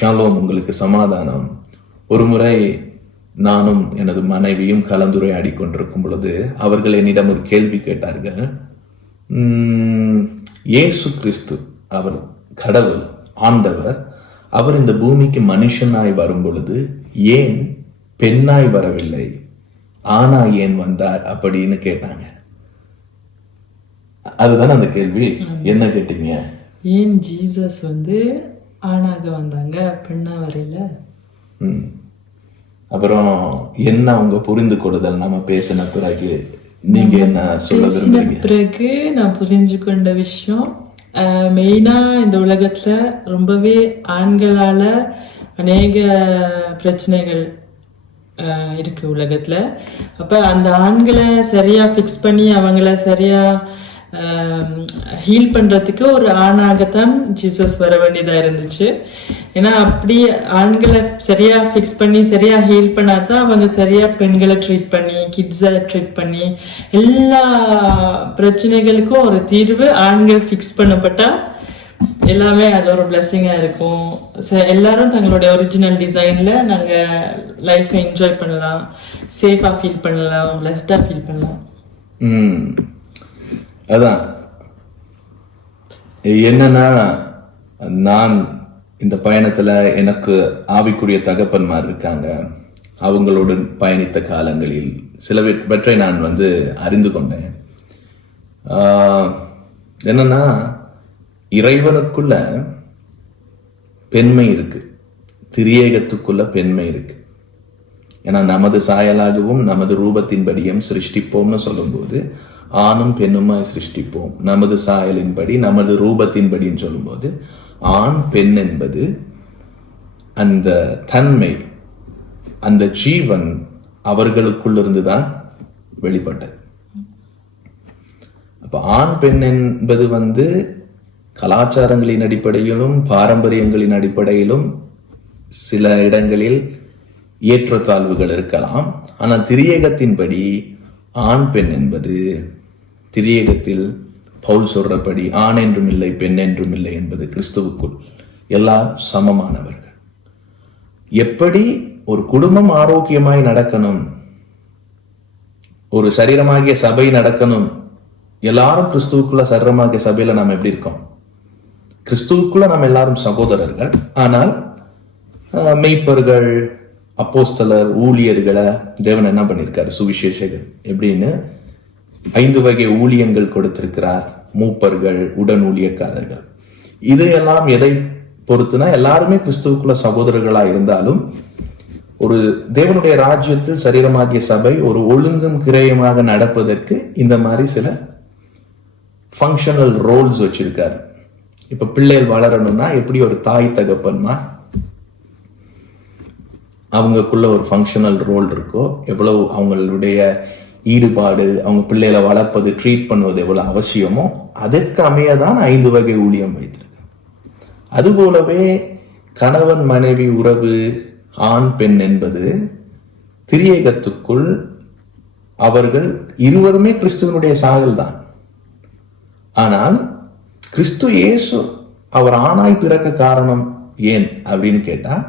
Shalom உங்களுக்கு சமாதானம். ஒரு முறை நானும் எனது மனைவியும் கலந்துரையாடி கொண்டிருக்கும் பொழுது அவர்கள் என்னிடம் ஒரு கேள்வி கேட்டார்கள். இயேசு கிறிஸ்து அவர் கடவுள் ஆண்டவர் அவர் இந்த பூமிக்கு மனுஷனாய் வரும் பொழுது ஏன் பெண்ணாய் வரவில்லை? ஆனா ஏன் வந்தார்? அப்படின்னு கேட்டாங்க. அதுதானே அந்த கேள்வி? என்ன கேட்டீங்க? ஏன் ஜீசஸ் வந்து ஆணாக வந்தாங்க பெண்ணா வரையில. அப்புறம் என்ன அவங்க புரிந்து கொள்ளுதல்? நம்ம பேசின பிறகு நீங்க என்ன சொல்ல விரும்புறீங்க? பிறகு நான் புரிஞ்சு கொண்ட விஷயம் மெயினா இந்த உலகத்துல ரொம்பவே ஆண்களால அநேக பிரச்சனைகள் இருக்கு உலகத்துல. அப்ப அந்த ஆண்களை சரியா ஃபிக்ஸ் பண்ணி அவங்கள சரியா ஹீல் பண்ணுறதுக்கு ஒரு ஆணாகத்தான் ஜீசஸ் வர வேண்டியதாக இருந்துச்சு. ஏன்னா அப்படி ஆண்களை சரியாக ஃபிக்ஸ் பண்ணி சரியாக ஹீல் பண்ணாதான் அவங்க சரியாக பெண்களை ட்ரீட் பண்ணி கிட்ஸை ட்ரீட் பண்ணி எல்லா பிரச்சனைகளுக்கும் ஒரு தீர்வு ஆண்கள் ஃபிக்ஸ் பண்ணப்பட்டால் எல்லாமே அது ஒரு பிளெஸ்ஸிங்காக இருக்கும். ச- எல்லாரும் தங்களுடைய ஒரிஜினல் டிசைனில் நாங்கள் லைஃப்பை என்ஜாய் பண்ணலாம். சேஃபாக ஃபீல் பண்ணலாம் பிளஸ்டாக ஃபீல் பண்ணலாம். ம். அதான். என்னன்னா நான் இந்த பயணத்துல எனக்கு ஆவிக்குரிய தகப்பன்மார் இருக்காங்க. அவங்களுடன் பயணித்த காலங்களில் சிலவற்றை நான் வந்து அறிந்து கொண்டேன். ஆஹ், என்னன்னா இறைவனுக்குள்ள பெண்மை இருக்கு. திரியேகத்துக்குள்ள பெண்மை இருக்கு. ஏன்னா நமது சாயலாகவும் நமது ரூபத்தின்படியும் சிருஷ்டிப்போம்னு சொல்லும்போது ஆணும் பெண்ணுமாய் சிருஷ்டிப்போம். நமது சாயலின்படி நமது ரூபத்தின்படின்னு சொல்லும்போது ஆண் பெண் என்பது அந்த தன்மை அந்த ஜீவன் அவர்களுக்குள்ளிருந்து தான் வெளிப்பட்டது. அப்போ ஆண் பெண் என்பது வந்து கலாச்சாரங்களின் அடிப்படையிலும் பாரம்பரியங்களின் அடிப்படையிலும் சில இடங்களில் ஏற்றத்தாழ்வுகள் இருக்கலாம். ஆனால் திரியேகத்தின்படி ஆண் பெண் என்பது திரியேகத்தில் பவுல் சொல்றபடி ஆண் என்றும் இல்லை பெண் என்றும் இல்லை என்பது கிறிஸ்துவுக்குள் எல்லாம் சமமானவர்கள். எப்படி ஒரு குடும்பம் ஆரோக்கியமாய் நடக்கணும் ஒரு சரீரமாகிய சபை நடக்கணும் எல்லாரும் கிறிஸ்துவுக்குள்ள சரீரமாகிய சபையில நாம் எப்படி இருக்கோம்? கிறிஸ்துவுக்குள்ள நாம் எல்லாரும் சகோதரர்கள் ஆனால் ஆஹ், மெய்ப்பர்கள் அப்போஸ்தலர் ஊழியர்களை தேவன் என்ன பண்ணியிருக்காரு சுவிசேஷகர். எப்படின்னு ஐந்து வகை ஊழியங்கள் கொடுத்திருக்கிறார் மூப்பர்கள் உடன் ஊழியக்காரர்கள். இது எல்லாம் எதை பொறுத்துனா எல்லாருமே கிறிஸ்துவுக்குள்ள சகோதரர்களா இருந்தாலும் ஒரு தேவனுடைய ராஜ்யத்தில் சரீரமாகிய சபை ஒரு ஒழுங்கும் கிரயமாக நடப்பதற்கு இந்த மாதிரி சில ஃபங்க்ஷனல் ரோல்ஸ் வச்சிருக்காரு. இப்ப பிள்ளைகள் வளரணும்னா எப்படி ஒரு தாய் தகப்பன்மா அவங்களுக்குள்ள ஒரு ஃபங்க்ஷனல் ரோல் இருக்கோ எவ்வளவு அவங்களுடைய ஈடுபாடு அவங்க பிள்ளைகளை வளர்ப்பது ட்ரீட் பண்ணுவது எவ்வளோ அவசியமோ அதற்கு அமையதான் ஐந்து வகை ஊழியம் வைத்திருக்கேன் அதுபோலவே கணவன் மனைவி உறவு ஆண் பெண் என்பது திரியேகத்துக்குள் அவர்கள் இருவருமே கிறிஸ்துவனுடைய சாயல் தான். ஆனால் கிறிஸ்து இயேசு அவர் ஆணாய் பிறக்க காரணம் ஏன் அப்படின்னு கேட்டால்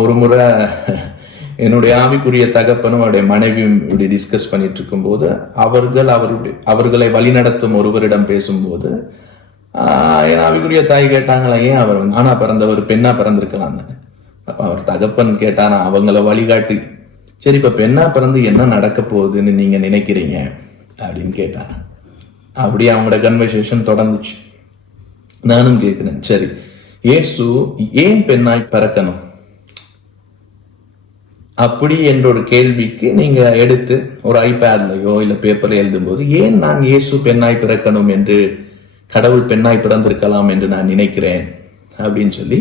ஒரு முறை என்னுடைய ஆவிக்குரிய தகப்பனும் அவருடைய மனைவியும் இப்படி டிஸ்கஸ் பண்ணிட்டு இருக்கும்போது அவர்கள் அவருடைய அவர்களை வழிநடத்தும் ஒருவரிடம் பேசும்போது என் ஆவிக்குரிய தாய் கேட்டாங்களா ஏன் அவர் வந்து பிறந்தவர் பெண்ணா பிறந்திருக்கலாம் தானே? அப்ப அவர் தகப்பன் கேட்டானா அவங்கள வழிகாட்டி. சரி இப்ப பெண்ணா பிறந்து என்ன நடக்க போகுதுன்னு நீங்க நினைக்கிறீங்க? அப்படின்னு கேட்டாங்க. அப்படியே அவங்களோட கன்வர்சேஷன் தொடர்ந்துச்சு. நானும் கேட்கிறேன் சரி ஏசு ஏன் பெண்ணாய் பிறக்கணும்? அப்படி என்ற ஒரு கேள்விக்கு நீங்க எடுத்து ஒரு ஐபேட்லயோ இல்ல பேப்பர்ல எழுதும்போது ஏன் நான் இயேசு பெண்ணாய் பிறக்கணும் என்று கடவுள் பெண்ணாய் பிறந்திருக்கலாம் என்று நான் நினைக்கிறேன்? அப்படின்னு சொல்லி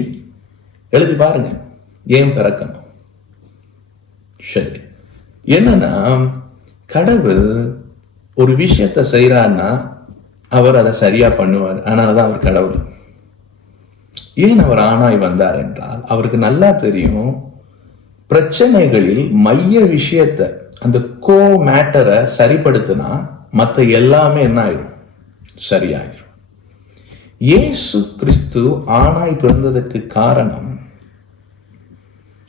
எழுதி பாருங்க. ஏன் பிறக்கணும்? சரி. என்னன்னா கடவுள் ஒரு விஷயத்த செய்யறாருன்னா அவர் அதை சரியா பண்ணுவார். அதனாலதான் அவர் கடவுள். ஏன் அவர் ஆணாய் வந்தார் என்றால் அவருக்கு நல்லா தெரியும் பிரச்சனைகளில் மைய விஷயத்தை அந்த கோ மேட்டரை சரிப்படுத்தினா மற்ற எல்லாமே என்ன ஆயிடும் சரியாயிடும் இயேசு கிறிஸ்து ஆணாய் பிறந்ததற்கு காரணம்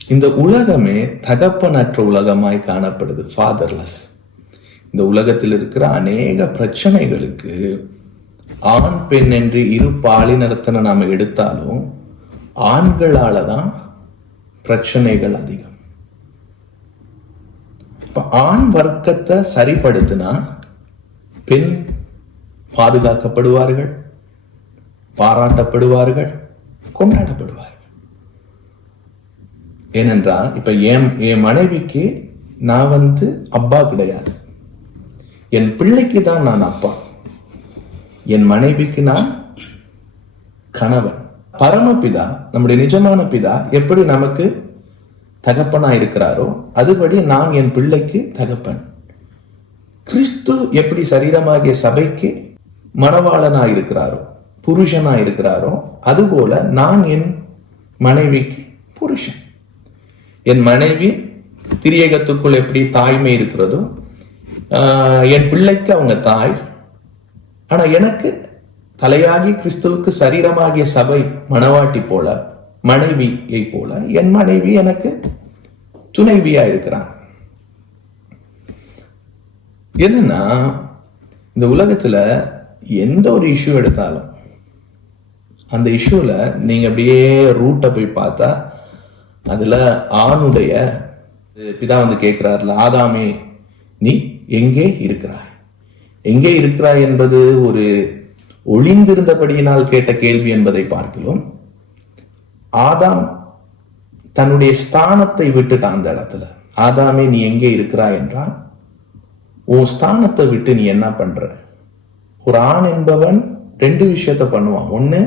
இந்த உலகமே தகப்பனற்ற உலகமாய் காணப்படுது ஃபாதர்லெஸ் இந்த உலகத்தில் இருக்கிற அநேக பிரச்சனைகளுக்கு ஆண் பெண் என்று இரு பாலினத்தனை நாம எடுத்தாலும் ஆண்களால தான் பிரச்சனைகள் அதிகம். இப்போ ஆண் வர்க்கத்தை சரிப்படுத்தினா பெண் பாதுகாக்கப்படுவார்கள் பாராட்டப்படுவார்கள் கொண்டாடப்படுவார்கள். ஏனென்றால் இப்ப என் என் மனைவிக்கு நான் வந்து அப்பா கிடையாது. என் பிள்ளைக்கு தான் நான் அப்பா. என் மனைவிக்கு நான் கணவன். பரமபிதா நம்முடைய நிஜமான பிதா எப்படி நமக்கு தகப்பனா இருக்கிறாரோ அதுபடி நான் என் பிள்ளைக்கு தகப்பன். கிறிஸ்து எப்படி சரீரமாகிய சபைக்கு மணவாளனா இருக்கிறாரோ புருஷனா இருக்கிறாரோ அதுபோல நான் என் மனைவிக்கு புருஷன். என் மனைவி திரியகத்துக்குள் எப்படி தாய்மை இருக்கிறதோ என் பிள்ளைக்கு அவங்க தாய். ஆனா எனக்கு தலையாகி கிறிஸ்துவுக்கு சரீரமாகிய சபை மணவாட்டி போல மனைவியை போல என் மனைவி எனக்கு துணைவியா இருக்கிறான். என்னன்னா இந்த உலகத்துல எந்த ஒரு இஷ்யூ எடுத்தாலும் அந்த இஷ்யூல நீங்க அப்படியே ரூட்டை போய் பார்த்தா அதுல ஆணுடைய பிதா வந்து கேட்கிறார்ல ஆதாமே நீ எங்கே இருக்கிறாய்? எங்கே இருக்கிறாய்? என்பது ஒரு ஒளிந்திருந்தபடியினால் கேட்ட கேள்வி என்பதை பார்க்கிறோம் ஆதாம் தன்னுடைய ஸ்தானத்தை விட்டுட்டான் அந்த இடத்துல. ஆதாமே நீ எங்கே இருக்கிறாய்? என்றால் உன் ஸ்தானத்தை விட்டு நீ என்ன பண்ற? ஒரு ஆண் என்பவன் ரெண்டு விஷயத்த பண்ணுவான். ஒண்ணு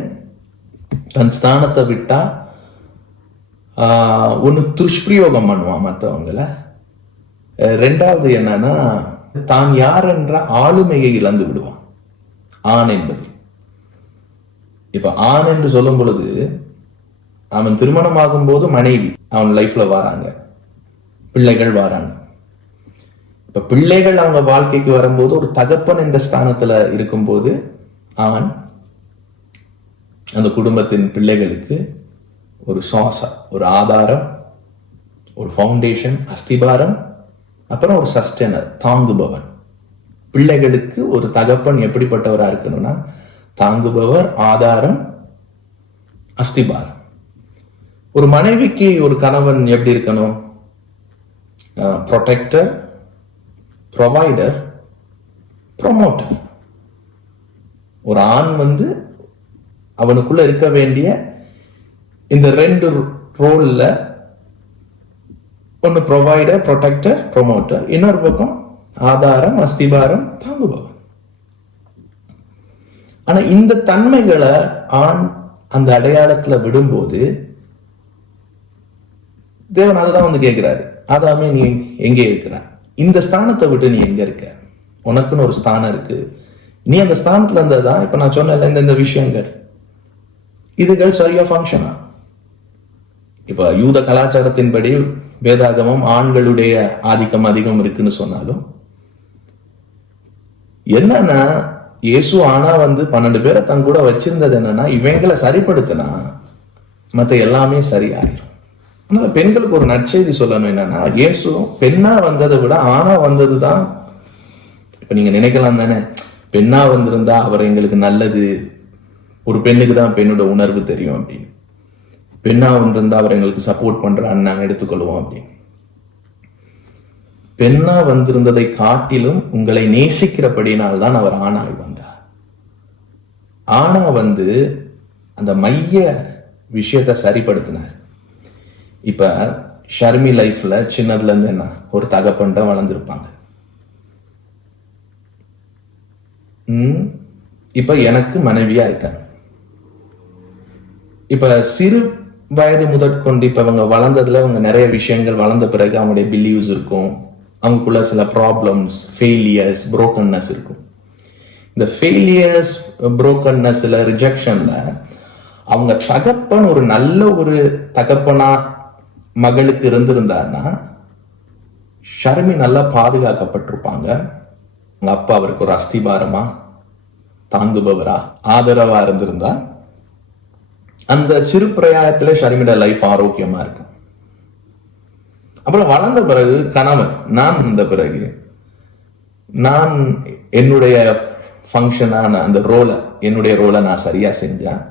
தன் ஸ்தானத்தை விட்டா ஆஹ், ஒண்ணு துஷ்பிரயோகம் பண்ணுவான் மற்றவங்கள. ரெண்டாவது என்னன்னா தான் யார் என்ற ஆளுமையை இழந்து விடுவான். ஆண் என்பது. இப்போ ஆண் என்று சொல்லும் பொழுது அவன் திருமணமாகும் போது மனைவி அவன் லைஃப்ல வராங்க. பிள்ளைகள் வராங்க. இப்ப பிள்ளைகள் அவங்க வாழ்க்கைக்கு வரும்போது ஒரு தகப்பன் இந்த ஸ்தானத்துல இருக்கும்போது அவன் அந்த குடும்பத்தின் பிள்ளைகளுக்கு ஒரு சுவாச ஒரு ஆதாரம் ஒரு ஃபவுண்டேஷன் அஸ்திபாரம் அப்புறம் ஒரு சஸ்டெனர் தாங்குபவன். பிள்ளைகளுக்கு ஒரு தகப்பன் எப்படிப்பட்டவரா இருக்கணும்னா தாங்குபவர் ஆதாரம் அஸ்திபாரம். ஒரு மனைவிக்கு ஒரு கணவன் எப்படி இருக்கணும்? ப்ரொடெக்டர் ப்ரொவைடர் ப்ரொமோட்டர் ஒரு ஆண் வந்து அவனுக்குள்ள இருக்க வேண்டிய இந்த ரெண்டு ரோல்ல ஒன்னு ப்ரொவைடர் ப்ரொடெக்டர் ப்ரொமோட்டர் இன்னொரு பக்கம் ஆதாரம் அஸ்திபாரம் தாங்குபவன். ஆனா இந்த தன்மைகளை ஆண் அந்த அடையாளத்துல விடும்போது தேவன் அதுதான் வந்து கேட்கிறாரு. ஆதாமே நீ எங்கே இருக்கிற? இந்த ஸ்தானத்தை விட்டு நீ எங்க இருக்க? உனக்குன்னு ஒரு ஸ்தானம் இருக்கு. நீ அந்த ஸ்தானத்துல இருந்ததான் இப்ப நான் சொன்னல இந்த இந்த விஷயங்கள். இதுகள் சரியா ஃபங்க்ஷனா இப்போ யூத கலாச்சாரத்தின்படி வேதாகமம் ஆண்களுடைய ஆதிக்கம் அதிகம் இருக்குன்னு சொன்னாலும் என்னன்னா இயேசு ஆனா வந்து பன்னெண்டு பேரை தன் கூட வச்சிருந்தது என்னன்னா இவங்களை சரிப்படுத்தினா மத்த எல்லாமே சரியாயிரும் அதனால பெண்களுக்கு ஒரு நற்செய்தி சொல்லணும் என்னன்னா இயேசு பெண்ணா வந்ததை விட ஆணா வந்ததுதான். இப்ப நீங்க நினைக்கலாம் தானே பெண்ணா வந்திருந்தா அவர் எங்களுக்கு நல்லது. ஒரு பெண்ணுக்கு தான் பெண்ணோட உணர்வு தெரியும் அப்படின்னு. பெண்ணா வந்திருந்தா அவர் எங்களுக்கு சப்போர்ட் பண்றான்னு நாங்கள் எடுத்துக்கொள்வோம் அப்படின்னு. பெண்ணா வந்திருந்ததை காட்டிலும் உங்களை நேசிக்கிறபடினால் தான் அவர் ஆணாய் வந்தார். ஆணா வந்து அந்த மைய விஷயத்தை சரிப்படுத்தினார். இப்ப ஷர்மி லைஃப்ல சின்னதுல இருந்து என்ன? ஒரு தகப்பன்ட்ட வளர்ந்துருப்பாங்க. இப்போ எனக்கு மனைவியா இருக்காங்க. இப்ப சிறு வயது முதற்கொண்டு இப்போ அவங்க வளர்ந்ததுல அவங்க நிறைய விஷயங்கள் வளர்ந்த பிறகு அவங்களுடைய பிலீவ்ஸ் இருக்கும். அவங்களுக்குள்ள சில ப்ராப்ளம்ஸ் ஃபெயிலியர்ஸ் புரோக்கன்னஸ் இருக்கும். இந்த ஃபெயிலியர்ஸ் புரோக்கன்னஸ்ல ரிஜெக்ஷன்ல அவங்க தகப்பன் ஒரு நல்ல ஒரு தகப்பனா மகளுக்கு இருந்திருந்தாருன்னா ஷர்மி நல்லா பாதுகாக்கப்பட்டிருப்பாங்க. அவங்க அப்பா அவருக்கு ஒரு அஸ்திபாரமா தாங்குபவரா ஆதரவா இருந்திருந்தா அந்த சிறு பிரயாயத்துல ஷர்மிட லைஃப் ஆரோக்கியமா இருக்கும். அப்புறம் வளர்ந்த பிறகு கணவன் நான் வந்த பிறகு நான் என்னுடைய ஃபங்க்ஷனான அந்த ரோலை என்னுடைய ரோலை நான் சரியா செஞ்சேன்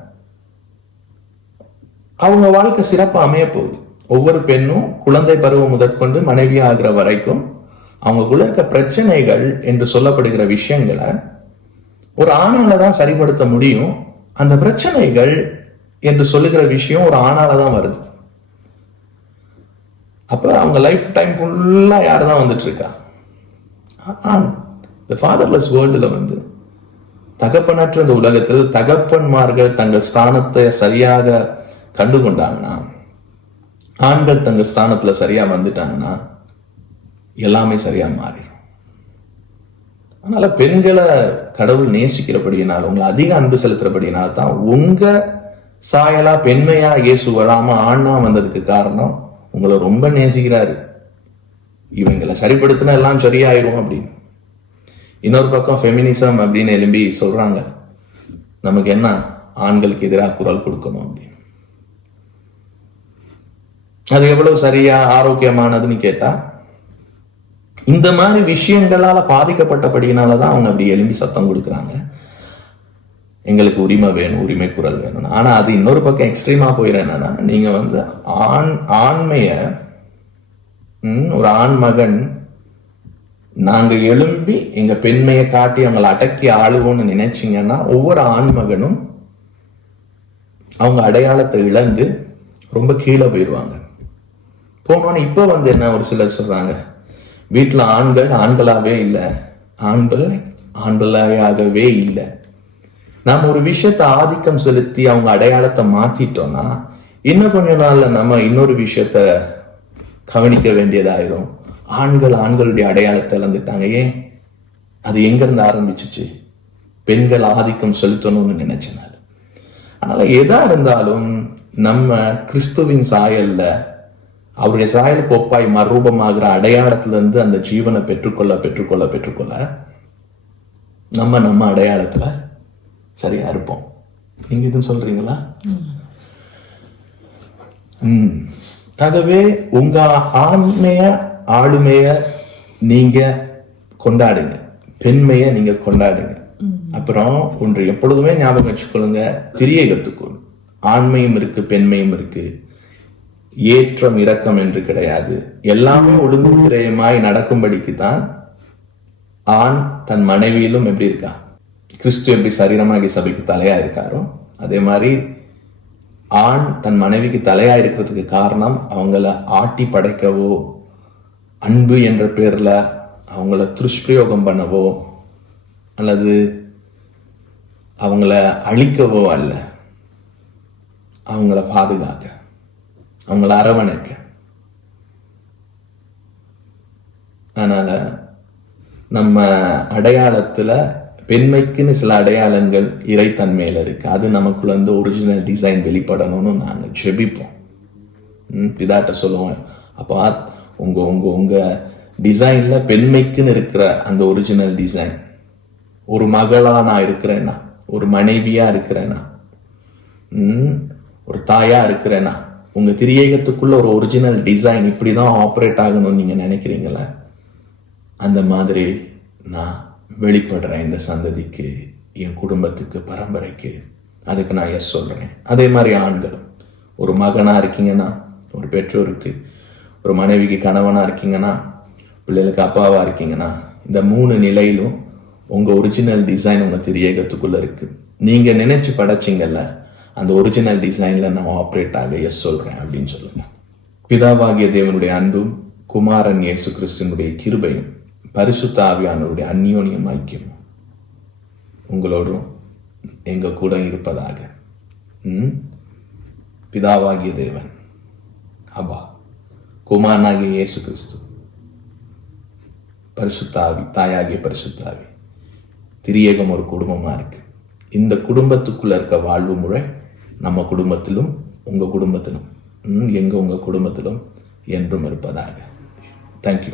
அவங்க வாழ்க்கை சிறப்பாக அமைய போகுது. ஒவ்வொரு பெண்ணும் குழந்தை பருவம் முதற்கொண்டு மனைவி ஆகிற வரைக்கும் அவங்களுக்குள்ள இருக்க பிரச்சனைகள் என்று சொல்லப்படுகிற விஷயங்களை ஒரு ஆணால தான் சரிப்படுத்த முடியும். அந்த பிரச்சனைகள் என்று சொல்லுகிற விஷயம் ஒரு ஆணால தான் வருது. அப்ப அவங்க லைஃப் டைம் ஃபுல்லா யார் தான் வந்துட்டு இருக்கா? ஆண். இந்த ஃபாதர்லெஸ் வேர்ல்டுல வந்து தகப்பனற்ற இந்த உலகத்தில் தகப்பன்மார்கள் தங்கள் ஸ்தானத்தை சரியாக கண்டு கொண்டாங்கன்னா ஆண்கள் தங்கள் ஸ்தானத்தில் சரியாக வந்துட்டாங்கன்னா எல்லாமே சரியாக மாறி அதனால் பெண்களை கடவுள் நேசிக்கிறபடியினால் உங்களை அதிக அன்பு செலுத்துறபடியினால் தான் உங்கள் சாயலா பெண்மையா இயேசு வராம ஆணா வந்ததுக்கு காரணம் உங்களை ரொம்ப நேசிக்கிறாரு. இவங்களை சரிப்படுத்தினா எல்லாம் சரியாயிரும் அப்படின்னு. இன்னொரு பக்கம் ஃபெமினிசம் அப்படின்னு எழும்பி சொல்றாங்க நமக்கு என்ன? ஆண்களுக்கு எதிராக குரல் கொடுக்கணும் அப்படின்னு. அது எவ்வளவு சரியா ஆரோக்கியமானதுன்னு கேட்டா இந்த மாதிரி விஷயங்களால பாதிக்கப்பட்டபடியினால தான் அவங்க அப்படி எழும்பி சத்தம் கொடுக்குறாங்க. எங்களுக்கு உரிமை வேணும் உரிமை குரல் வேணும் ஆனா அது இன்னொரு பக்கம் எக்ஸ்ட்ரீமா போயிடுறேன் என்னன்னா நீங்க வந்து ஆண் ஆண்மைய ஒரு ஆண் மகன் நாங்க எழும்பி எங்க பெண்மையை காட்டி அவங்களை அடக்கி ஆளுவோம்னு நினைச்சீங்கன்னா ஒவ்வொரு ஆண் மகனும் அவங்க அடையாளத்தை இழந்து ரொம்ப கீழே போயிடுவாங்க போனோன்னு இப்போ வந்து என்ன ஒரு சிலர் சொல்கிறாங்க வீட்டில் ஆண்கள் ஆண்களாகவே இல்லை. ஆண்கள் ஆண்களாகவே இல்லை. நாம் ஒரு விஷயத்தை ஆதிக்கம் செலுத்தி அவங்க அடையாளத்தை மாற்றிட்டோம்னா இன்னும் கொஞ்ச நாளில் நம்ம இன்னொரு விஷயத்த கவனிக்க வேண்டியதாயிரும். ஆண்கள் ஆண்களுடைய அடையாளத்தை இழந்துட்டாங்க. ஏன்? அது எங்கேருந்து ஆரம்பிச்சிச்சு? பெண்கள் ஆதிக்கம் செலுத்தணும்னு நினைச்சனால ஆனால் எதா இருந்தாலும் நம்ம கிறிஸ்துவின் சாயல்ல அவருடைய சாயல் கோப்பாய் மறுரூபமாகிற அடையாளத்துல இருந்து அந்த ஜீவனை பெற்றுக்கொள்ள பெற்றுக்கொள்ள பெற்றுக்கொள்ள நம்ம நம்ம அடையாளத்துல சரியா இருப்போம். நீங்க இது சொல்றீங்களா? ம். ஆகவே உங்க ஆண்மைய ஆளுமைய நீங்க கொண்டாடுங்க. பெண்மைய நீங்க கொண்டாடுங்க. அப்புறம் ஒன்று எப்பொழுதுமே ஞாபகம் வச்சுக்கொள்ளுங்க. திரியகத்துக்குள் ஆண்மையும் இருக்கு பெண்மையும் இருக்கு. ஏற்றம் இரக்கம் என்று கிடையாது. எல்லாமே ஒழுங்கு திரையமாய் நடக்கும்படிக்கு தான் ஆண் தன் மனைவியிலும் எப்படி இருக்கா? கிறிஸ்து எப்படி சரீரமாகி சபைக்கு தலையா இருக்காரோ அதே மாதிரி ஆண் தன் மனைவிக்கு தலையா இருக்கிறதுக்கு காரணம் அவங்கள ஆட்டி படைக்கவோ அன்பு என்ற பேர்ல அவங்கள துஷ்பிரயோகம் பண்ணவோ அல்லது அவங்கள அழிக்கவோ அல்ல. அவங்கள பாதுகாக்க. அவங்கள அரவணைக்க. அதனால் நம்ம அடையாளத்தில் பெண்மைக்குன்னு சில அடையாளங்கள் இறைத்தன்மையில் இருக்குது அது நமக்குள்ள வந்து ஒரிஜினல் டிசைன் வெளிப்படணும்னு நாங்கள் செபிப்போம். ம், பிதாட்ட சொல்லுவோம். அப்போ உங்கள் உங்கள் உங்கள் டிசைனில் பெண்மைக்குன்னு இருக்கிற அந்த ஒரிஜினல் டிசைன் ஒரு மகளாக நான் இருக்கிறேன்னா ஒரு மனைவியாக இருக்கிறேன்னா ம், ஒரு தாயாக இருக்கிறேன்னா உங்க திரியேகத்துக்குள்ள ஒரு ஒரிஜினல் டிசைன் இப்படி தான் ஆப்ரேட் ஆகணும்னு நீங்க நினைக்கிறீங்களா? அந்த மாதிரி நான் வெளிப்படுறேன் இந்த சந்ததிக்கு என் குடும்பத்துக்கு பரம்பரைக்கு. அதுக்கு நான் எஸ் சொல்கிறேன் அதே மாதிரி ஆண்கள் ஒரு மகனாக இருக்கீங்கன்னா ஒரு பெற்றோருக்கு ஒரு மனைவிக்கு கணவனாக இருக்கீங்கன்னா பிள்ளைகளுக்கு அப்பாவாக இருக்கீங்கன்னா இந்த மூணு நிலையிலும் உங்கள் ஒரிஜினல் டிசைன் உங்கள் திரியேகத்துக்குள்ளே இருக்குது நீங்கள் நினச்சி படைச்சிங்கல்ல அந்த ஒரிஜினல் டிசைனில் நான் ஆப்ரேட் ஆக எஸ் சொல்கிறேன் அப்படின்னு சொல்லுங்க. பிதாவாகிய தேவனுடைய அன்பும் குமாரன் இயேசு கிறிஸ்தனுடைய கிருபையும் பரிசுத்த ஆவியானவருடைய அந்யோன்யம் ஐக்கியமும் உங்களோடும் எங்கள் கூட இருப்பதாக. பிதாவாகிய தேவன் அப்பா குமாரனாகிய இயேசு கிறிஸ்து பரிசுத்தாவி தாயாகிய பரிசுத்தாவி திரியேகம் ஒரு குடும்பமாக இருக்குது இந்த குடும்பத்துக்குள்ளே இருக்க வாழ்வு முறை நம்ம குடும்பத்திலும் உங்கள் குடும்பத்திலும் ம், உங்கள் குடும்பத்திலும் என்றும் இருப்பதாக. தேங்க்யூ